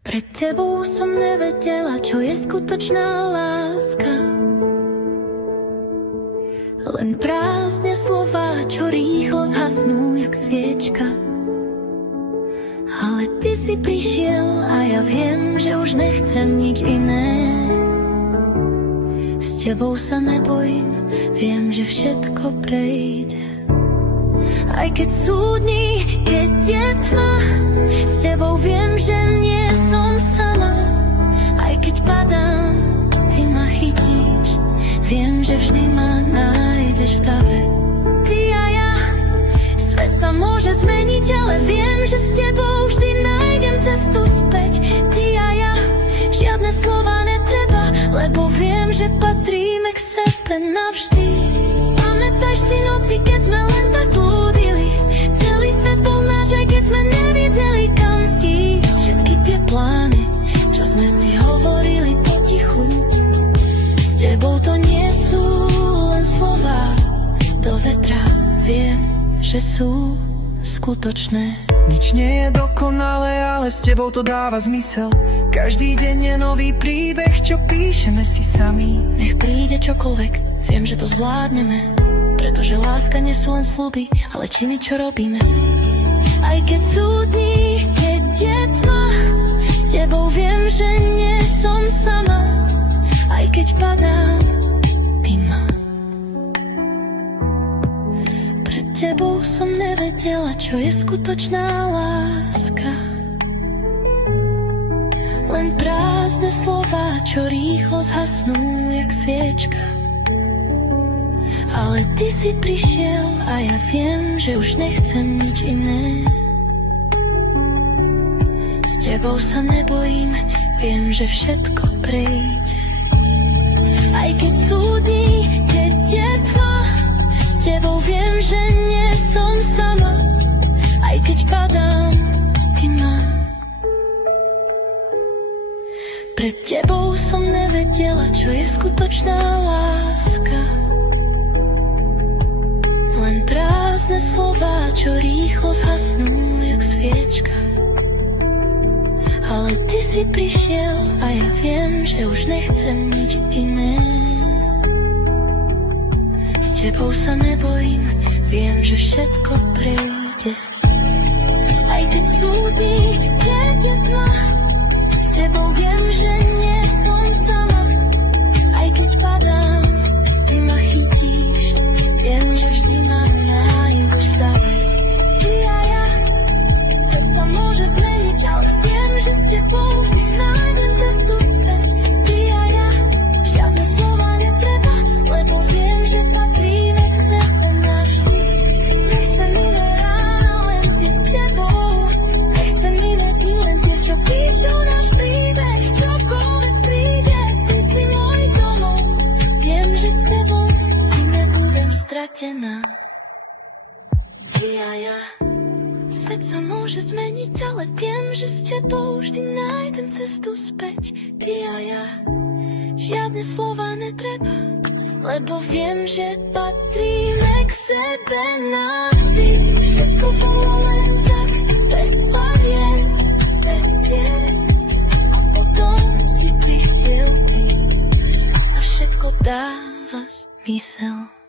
Pred tebou som nevedela, čo je skutočná láska. Len prázdne slová, čo rýchlo zhasnú jak sviečka. Ale ty si prišiel a ja viem, že už nechcem nič iné. S tebou sa nebojím, viem, že všetko prejde. Aj keď sú dni, keď je tma, s tebou viem, že nie som sama. Aj keď padám, ty ma chytíš, viem, že vždy ma nájdeš v dave. Ty a ja, svet sa môže zmeniť, ale viem, že s tebou vždy nájdem cestu späť. Ty a ja, žiadne slova netreba, lebo viem, že patríme k sebe navždy. Pamätáš si noci, keď sme len tak blúdili, celý svet bol náš, aj keď sme nevideli kam ísť. Všetky tie plány, čo sme si hovorili potichu, s tebou to nie sú len slová do vetra, viem, že sú skutočné. Nič nie je dokonalé, ale s tebou to dáva zmysel. Každý deň je nový príbeh, čo píšeme si sami. Nech príde čokoľvek, viem, že to zvládneme, pretože láska nie sú len sľuby, ale činy, čo robíme. Aj keď sú dni, keď je tma, s tebou viem, že nie som sama. Aj keď padám, ty ma. Pred tebou som nevedela, čo je skutočná láska. Len prázdne slová, čo rýchlo zhasnú jak sviečka. Ale ty si prišiel a ja viem, že už nechcem nič iné. S tebou sa nebojím, viem, že všetko prejde. Aj keď sú dni, keď je tma, s tebou viem, že nie som sama. Aj keď padám, ty ma. Pred tebou som nevedela, čo je skutočná láska. Len prázdne slová, čo rýchlo zhasnú jak sviečka. Ale ty si prišiel a ja viem, že už nechcem nič iné. S tebou sa nebojím, viem, že všetko prejde. Aj keď sú dni, keď je tma, s tebou viem, že nie som sama. Aj keď padám, ty ma chytíš, viem, že vždy ma nájdeš v dave. Ty a ja, svet sa môže zmeniť, ale viem, že s tebou vždy nájdem cestu späť. Ty a ja, žiadne slova netreba, lebo viem, že patríme k sebe navždy. Nechcem iné ráno, len ty s tebou. Nechcem iné dni, len tie, čo píšu náš príbeh. Čokoľvek príde, ty si môj domov. Viem, že s tebou nebudem stratená. Ty a ja, svet sa môže zmeniť, ale viem, že s tebou vždy nájdem cestu späť. Ty a ja, žiadne slova netreba, lebo viem, že patríme k sebe navždy. Všetko bolo len tak, bez bariér, bez ciest. A potom si prišiel ty a všetko dáva zmysel.